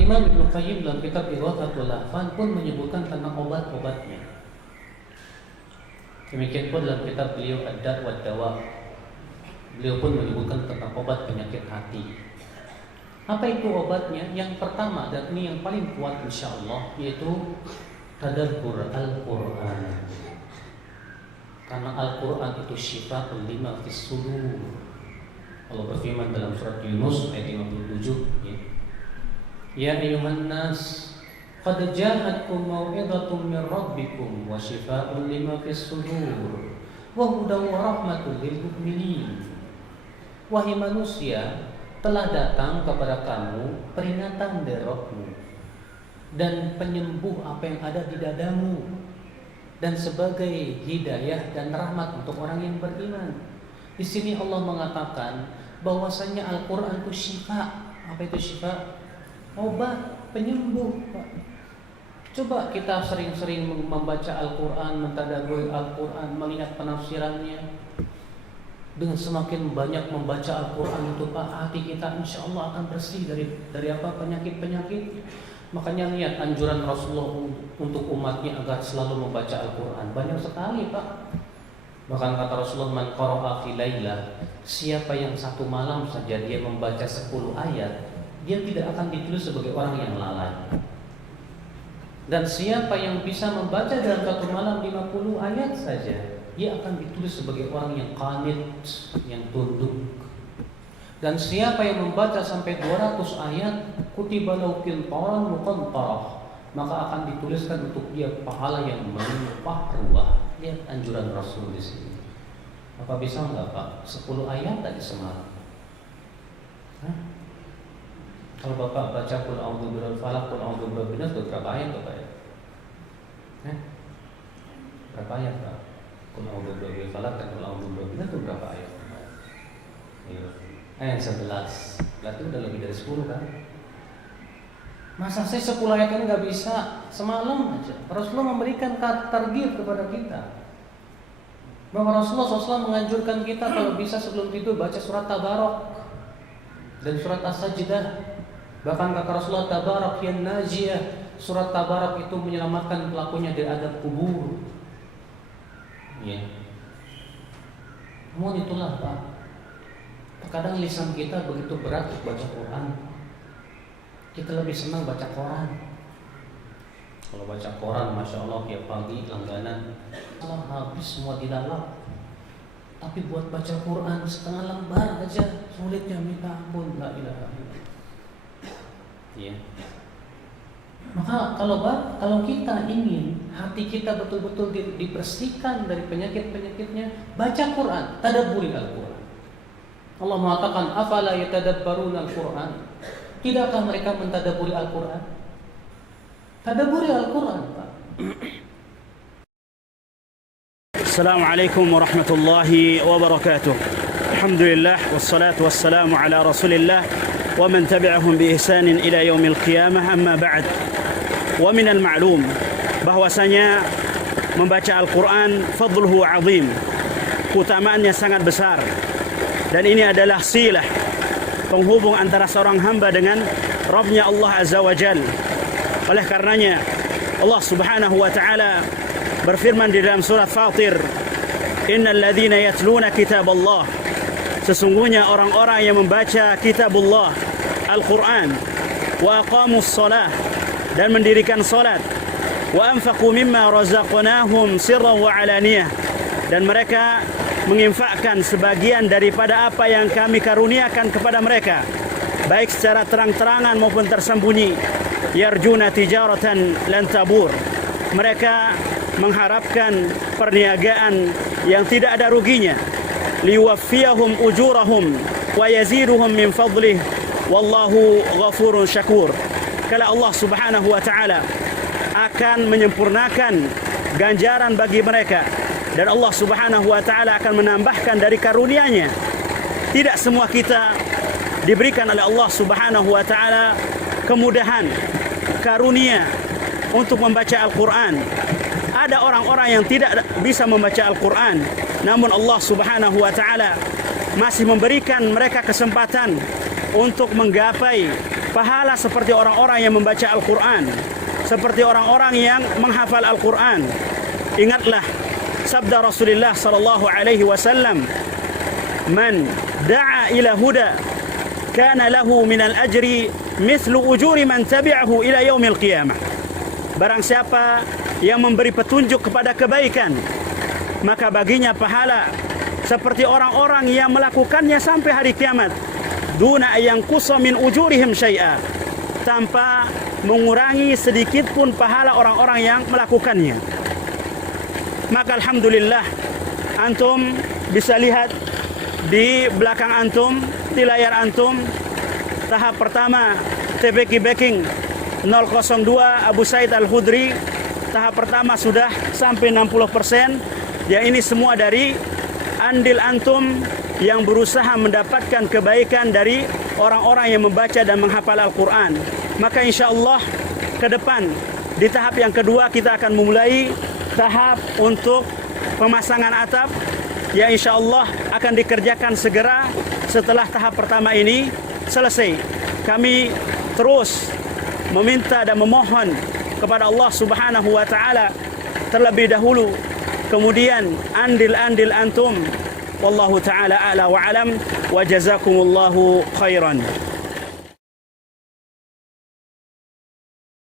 Al-Imam Ibnu Qayyim dalam kitab Ighathatul Lahfan pun menyebutkan tentang obat-obatnya. Demikian pun dalam kitab beliau Ad-Da' wa Dawa, beliau pun menyebutkan tentang obat penyakit hati. Apa itu obatnya? Yang pertama, dan ini yang paling kuat insyaallah, yaitu tadabbur Al-Quran. Karena Al-Quran itu syifaa'un lima fis sudur. Allah berfirman dalam surat Yunus ayat 57, ya ayyuhan nas qad ja'atkum mau'izatun min rabbikum wa syifaa'un lima fis sudur wa hudan wa rahmatun lil mu'minin. Wahai manusia, telah datang kepada kamu peringatan dari Rabbmu dan penyembuh apa yang ada di dadamu, dan sebagai hidayah dan rahmat untuk orang yang beriman. Di sini Allah mengatakan bahwasanya Al-Quran itu syifa. Apa itu syifa? Obat, penyembuh. Coba kita sering-sering membaca Al-Quran, mentadabbur Al-Quran, melihat penafsirannya. Dengan semakin banyak membaca Al-Quran itu Pak, hati kita insya Allah akan bersih dari apa? Penyakit-penyakit. Makanya lihat anjuran Rasulullah untuk umatnya agar selalu membaca Al-Quran. Banyak sekali Pak. Bahkan kata Rasulullah, man qara'a fi lailah, siapa yang satu malam saja dia membaca 10 ayat, dia tidak akan ditulis sebagai orang yang lalai. Dan siapa yang bisa membaca dalam satu malam 50 ayat saja, dia akan ditulis sebagai orang yang qanit, yang tunduk. Dan siapa yang membaca sampai 200 ayat, kutiba lahu qintaran muqantarah, maka akan dituliskan untuk dia pahala yang melimpah ruah. Lihat anjuran Rasul di sini. Apa bisa enggak Pak? 10 ayat tadi semalam. Kalau Bapak baca qul a'udzu birabbil falaq, qul a'udzu birabbin nas, berapa ayat Bapak ya? Berapa ayat Pak? Qul a'udzu birabbil falaq dan qul a'udzu birabbin nas berapa ayat? Ayat 11. Berarti udah lebih dari 10 kan? Masa saya 10 ayat ini nggak bisa semalam aja? Rasulullah memberikan targhib kepada kita bahwa Rasulullah SAW menganjurkan kita kalau bisa sebelum tidur baca surat Tabarak dan surat As-Sajdah. Bahkan kata Rasulullah, Tabarak ya najiyah, surat Tabarak itu menyelamatkan pelakunya dari adab kubur. Ya. Namun itulah Pak, terkadang lisan kita begitu berat untuk baca Quran. Kita lebih senang baca koran. Kalau baca koran, masya Allah tiap pagi langganan, malah habis semua dilalap. Tapi buat baca Quran setengah lembar aja sulitnya, minta ampun, la ilaha illallah. Ya. Maka kalau kita ingin hati kita betul-betul dibersihkan dari penyakit-penyakitnya, baca Quran, tadabburi Al-Quran. Allah mengatakan, afala yatadabbaruna Al-Quran. Tidakkah mereka mentadabburi Al-Quran? Tadabburi Al-Quran, Pak. Assalamualaikum warahmatullahi wabarakatuh. Alhamdulillah wassalatu wassalamu ala Rasulillah wa man tabi'ahum bi ihsanin ila yaumil qiyamah, amma ba'd. Wa minal ma'lum bahwasanya membaca Al-Quran fadluhu azim, keutamaannya sangat besar, dan ini adalah silah, penghubung antara seorang hamba dengan Rabbnya Allah Azza wa Jal. Oleh karenanya Allah Subhanahu wa ta'ala berfirman di dalam surat Fatir, innal ladzina yatluna kitaballah, sesungguhnya orang-orang yang membaca kitabullah Al-Quran, wa aqamus shalah, dan mendirikan salat, wa anfaqu mimma razaqnahum sirran wa alaniyah, dan mereka menginfakkan sebagian daripada apa yang kami karuniakan kepada mereka, baik secara terang-terangan maupun tersembunyi. Yarjuna tijaratan lan tabur, mereka mengharapkan perniagaan yang tidak ada ruginya. Liwaffiyahum ujurahum wa yaziduhum min fadlih wallahu ghafurun syakur. Kala Allah Subhanahu wa ta'ala akan menyempurnakan ganjaran bagi mereka, dan Allah Subhanahu wa ta'ala akan menambahkan dari karunia-Nya. Tidak semua kita diberikan oleh Allah Subhanahu wa ta'ala kemudahan, karunia untuk membaca Al-Quran. Ada orang-orang yang tidak bisa membaca Al-Quran, namun Allah Subhanahu wa ta'ala masih memberikan mereka kesempatan untuk menggapai pahala seperti orang-orang yang membaca Al-Quran, seperti orang-orang yang menghafal Al-Quran. Ingatlah sabda Rasulullah sallallahu alaihi wasallam, "Man da'a ila huda kana lahu minal ajri mithlu ujuri man tabi'ahu ila yaumil qiyamah." Barang siapa yang memberi petunjuk kepada kebaikan, maka baginya pahala seperti orang-orang yang melakukannya sampai hari kiamat, duna yanqusa min ujurihim syai'a, tanpa mengurangi sedikit pun pahala orang-orang yang melakukannya. Maka alhamdulillah, antum bisa lihat di belakang antum, di layar antum, tahap pertama TPQ Backing 002 Abu Said Al-Khudri, tahap pertama sudah sampai 60%. Yang ini semua dari andil antum yang berusaha mendapatkan kebaikan dari orang-orang yang membaca dan menghafal Al-Quran. Maka insya Allah ke depan di tahap yang kedua kita akan memulai tahap untuk pemasangan atap, yang insya Allah akan dikerjakan segera setelah tahap pertama ini selesai. Kami terus meminta dan memohon kepada Allah Subhanahu wa Ta'ala terlebih dahulu, kemudian andil-andil antum. Wallahu ta'ala a'la wa alam, wa jazakumullahu khairan.